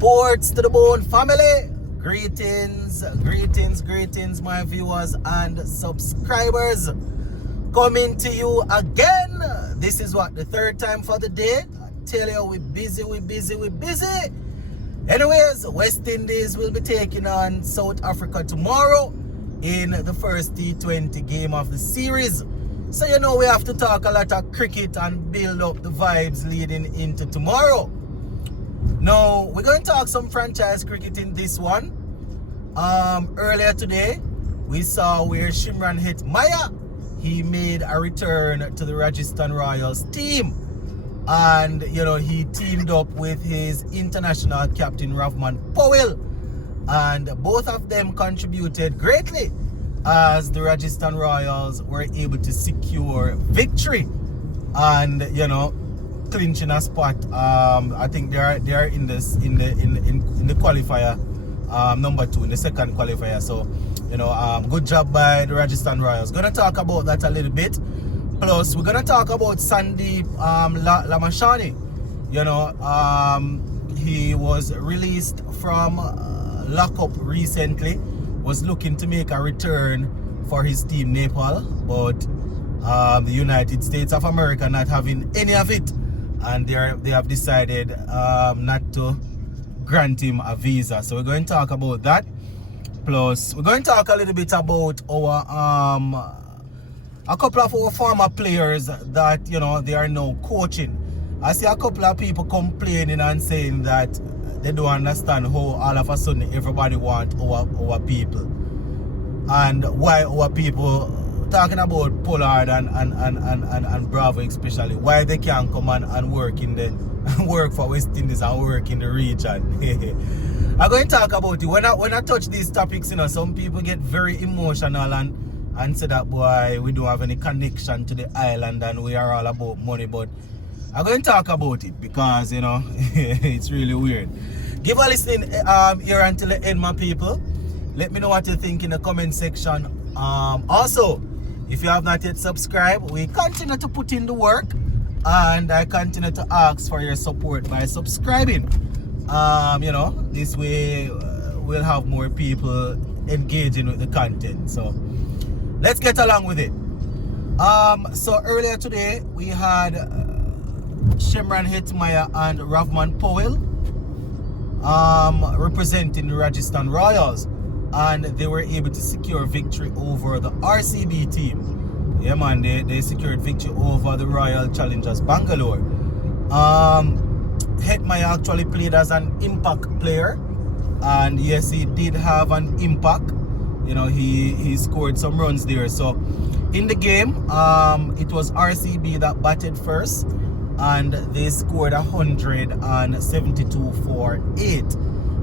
Sports to the Bone family. Greetings, greetings, greetings, my viewers and subscribers. Coming to you again. This is what, the third time for the day. I tell you, we're busy. Anyways, West Indies will be taking on South Africa tomorrow in the first T20 game of the series. So you know we have to talk a lot of cricket and build up the vibes leading into tomorrow. Now, we're going to talk some franchise cricket in this one. Earlier today, we saw where Powell and Hetmyer, he made a return to the Rajasthan Royals team. And, you know, he teamed up with his international captain, Powell. And both of them contributed greatly as the Rajasthan Royals were able to secure victory. And, you know, clinching a spot. I think they are in the qualifier, number 2 in the second qualifier. So you know, good job by the Rajasthan Royals. Gonna talk about that a little bit. Plus we're gonna talk about Sandeep Lamashani. You know, he was released from lockup recently. Was looking to make a return for his team Nepal, but the United States of America not having any of it. And they have decided not to grant him a visa. So we're going to talk about that. Plus, we're going to talk a little bit about our a couple of our former players that, you know, they are now coaching. I see a couple of people complaining and saying that they don't understand how all of a sudden everybody wants our people. And why our people, talking about Pollard and Bravo especially, why they can't come and work in the work for West Indies and work in the region. I'm going to talk about it. When I touch these topics, you know, some people get very emotional and say that, boy, we don't have any connection to the island and we are all about money. But I'm going to talk about it because, you know, it's really weird. Give a listen here until the end, my people. Let me know what you think in the comment section. Also, if you have not yet subscribed, we continue to put in the work and I continue to ask for your support by subscribing. You know, this way we'll have more people engaging with the content. So let's get along with it. So earlier today we had Powell and Hetmyer and Powell representing the Rajasthan Royals. And they were able to secure victory over the RCB team. Yeah, man, they secured victory over the Royal Challengers Bangalore. Hetmyer actually played as an impact player, and yes, he did have an impact. You know, he scored some runs there. So in the game, it was RCB that batted first, and they scored 172 for 8.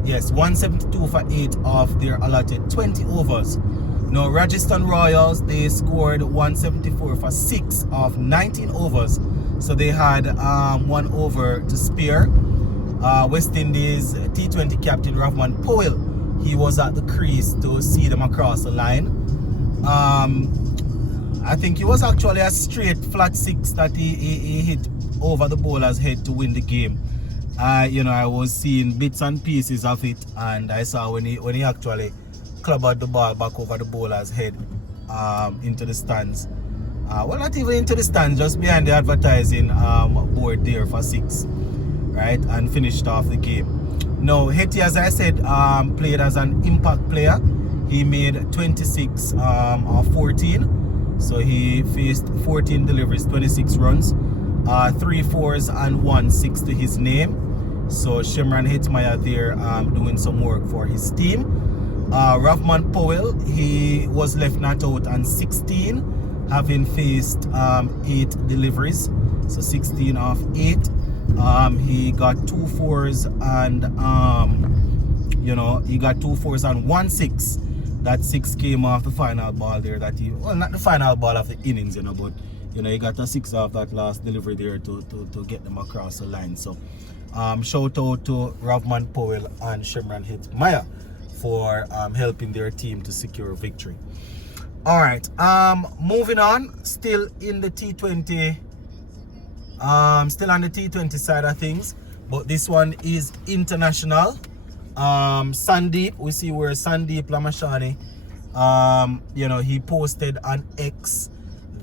Yes, 172 for 8 of their allotted 20 overs. Now, Rajasthan Royals, they scored 174 for 6 of 19 overs. So they had 1 over to spare. West Indies T20 captain Powell, he was at the crease to see them across the line. I think it was actually a straight flat 6 that he hit over the bowler's head to win the game. You know, I was seeing bits and pieces of it, and I saw when he actually clobbered the ball back over the bowler's head into the stands. Well, not even into the stands, just behind the advertising board there for 6, right, and finished off the game. Now, Hetty, as I said, played as an impact player. He made 26 of 14, so he faced 14 deliveries, 26 runs, 3 4s and 1 6 to his name. So Powell and Hetmyer there doing some work for his team. Powell, he was left not out on 16, having faced 8 deliveries, so 16 of 8. He got 2 4s and you know, he got 2 4s and 1 6. That 6 came off the final ball there that he, well, not the final ball of the innings, you know, but you know, he got a 6 off that last delivery there to get them across the line. So shout out to Powell and Powell and Hetmyer for helping their team to secure victory. All right, moving on, still in the T20, still on the T20 side of things, but this one is international. Sandeep, we see where Sandeep Lamashani, he posted on X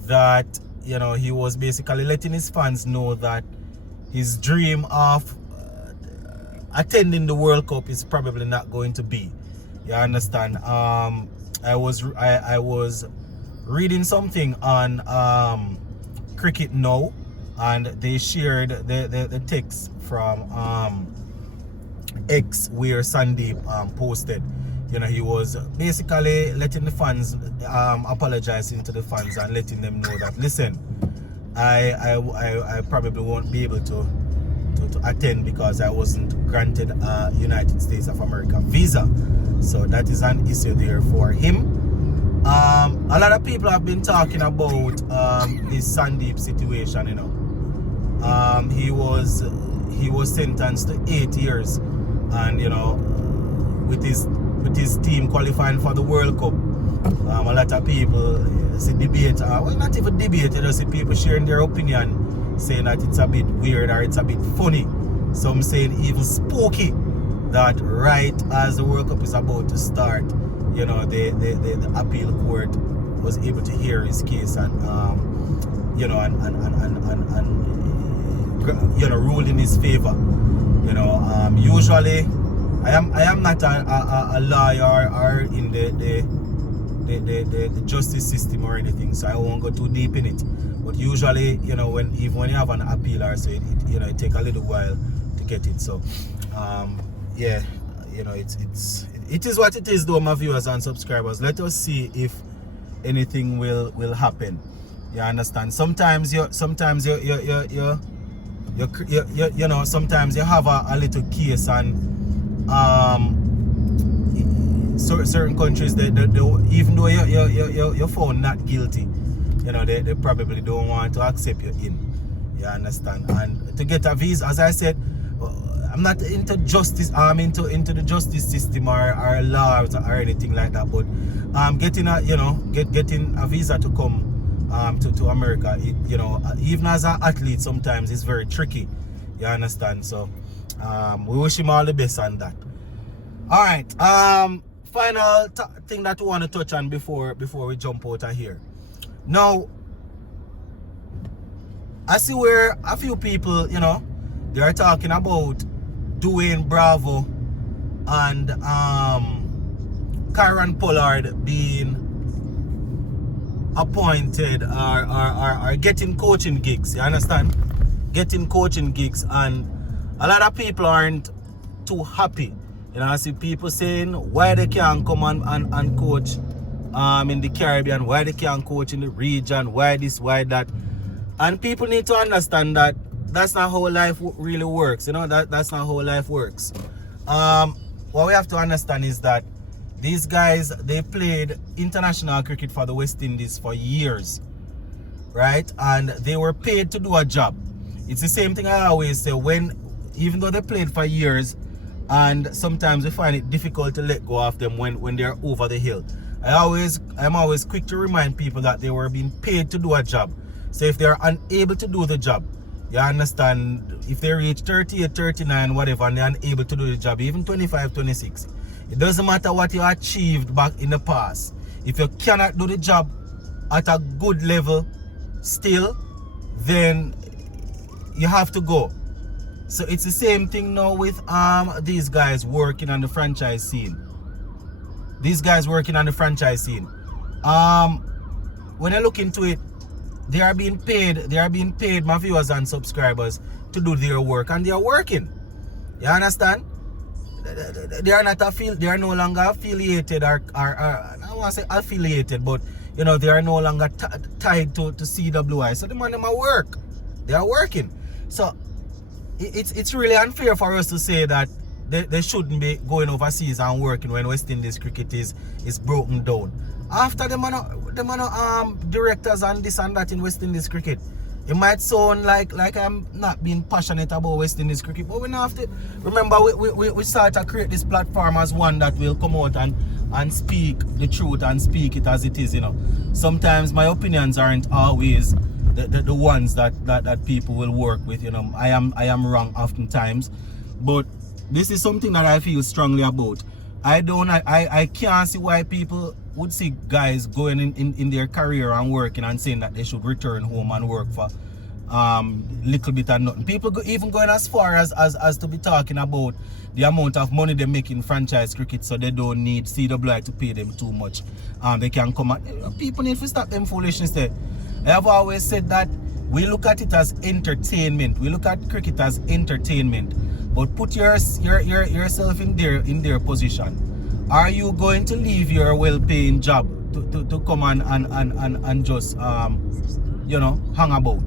that, he was basically letting his fans know that his dream of attending the World Cup is probably not going to be. You understand? I was reading something on Cricket Now, and they shared the text from X where Sandeep posted. He was basically letting the fans, apologizing to the fans and letting them know that, listen, I probably won't be able to attend because I wasn't granted a United States of America visa. So that is an issue there for him. A lot of people have been talking about this Sandeep situation. He was sentenced to 8 years, and with his team qualifying for the World Cup, a lot of people see debate, well, not even debate, see people sharing their opinion, saying that it's a bit weird or it's a bit funny. Some saying even spooky, that right as the World Cup is about to start, the appeal court was able to hear his case and rule in his favor. Usually I am not a lawyer or in the justice system or anything, so I won't go too deep in it. But usually, when you have an appeal or so, it take a little while to get it. So, it is what it is, though, my viewers and subscribers. Let us see if anything will happen. You understand? Sometimes sometimes you have a little case, and certain countries, they even though you're found not guilty, they probably don't want to accept you in. You understand? And to get a visa, as I said, I'm not into justice. I'm into the justice system or laws or anything like that. But getting a visa to come to America, even as an athlete, sometimes it's very tricky. You understand? So we wish him all the best on that. All right. Final thing that we want to touch on before we jump out of here. Now, I see where a few people, they are talking about Dwayne Bravo and Karen Pollard being appointed or getting coaching gigs. You understand? Getting coaching gigs, and a lot of people aren't too happy. I see people saying why they can't come and coach in the Caribbean, why they can't coach in the region, why this, why that. And people need to understand that that's not how life really works. That's not how life works. What we have to understand is that these guys, they played international cricket for the West Indies for years, right? And they were paid to do a job. It's the same thing I always say, even though they played for years, and sometimes we find it difficult to let go of them when they're over the hill. I'm always quick to remind people that they were being paid to do a job. So if they're unable to do the job, you understand, if they reach 38, 39, whatever, and they're unable to do the job, even 25, 26, it doesn't matter what you achieved back in the past. If you cannot do the job at a good level still, then you have to go. So it's the same thing now with these guys working on the franchise scene. When I look into it, they are being paid, my viewers and subscribers, to do their work, and they are working. You understand? They are no longer affiliated or I don't want to say affiliated, but they are no longer tied to CWI. So the man them are work. They are working. So it's really unfair for us to say that they shouldn't be going overseas and working when West Indies cricket is broken down. After the directors and this and that in West Indies cricket, it might sound like I'm not being passionate about West Indies cricket, but we don't have to. Remember, we start to create this platform as one that will come out and speak the truth and speak it as it is. Sometimes my opinions aren't always the ones that people will work with. You know, I am wrong oftentimes, but this is something that I feel strongly about. I can't see why people would see guys going in their career and working and saying that they should return home and work for little bit and nothing. People even going as far as to be talking about the amount of money they make in franchise cricket, so they don't need CWI to pay them too much. They can come and people need to stop them foolishness there. I have always said that we look at it as entertainment. We look at cricket as entertainment. But put yourself in their position. Are you going to leave your well-paying job to come and just you know, hang about?